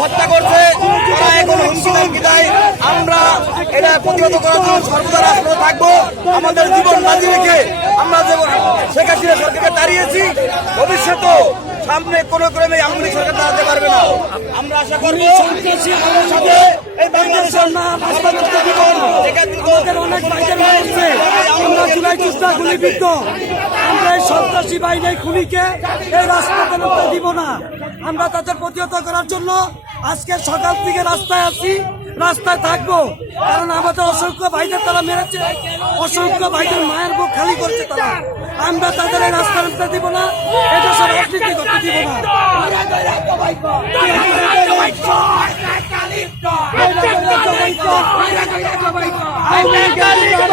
হত্যা করছে, আমরা এটা প্রতিহত করার জন্য সর্বদা রাজপথে থাকবো। আমাদের জীবন বাজি রেখে আমরা যেমন শেখ হাসিনা সরকারকে তাড়িয়েছি, ভবিষ্যতেও সামনে কোনো ক্রমে আওয়ামী লীগ সরকার দাঁড়াতে পারবে না। আমরা আশা করবো এই বাংলাদেশের আমরা এই সন্ত্রাসী বাহিনীর খুনিকে এই রাজপথে নামতে দিব না। আমরা তাদের প্রতিহত করার জন্য আজকে সকাল থেকে রাস্তায় আছি, রাস্তায় থাকবো। কারণ আমাদের অসংখ্য ভাইদের তারা মেরেছে, অসংখ্য ভাইদের মায়ের বুক খালি করছে তারা। আমরা তাদের এই রাস্তা নামতে দিব না, এটা সব রাজনীতি করতে দিব না। আওয়ামী লীগের